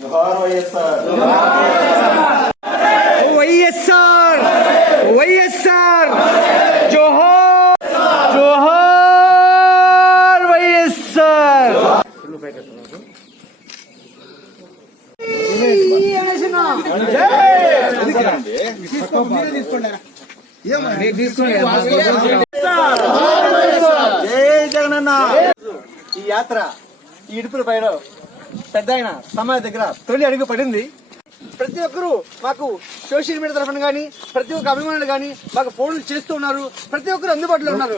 జోహార్ వైఎస్ఆర్. వైఎస్ఆర్ వైఎస్ఆర్ జోహార్ జోహార్ వైఎస్ఆర్. జై జగనన్న. ఈ యాత్ర ఈ ఇడుపుల పైన పెద్ద ఆయన సమాజ దగ్గర తొలి అడుగు పడింది. ప్రతి ఒక్కరూ మాకు సోషల్ మీడియా తరఫున కానీ ప్రతి ఒక్క అభిమానులు కానీ మాకు ఫోన్లు చేస్తూ ఉన్నారు. ప్రతి ఒక్కరు అందుబాటులో ఉన్నారు.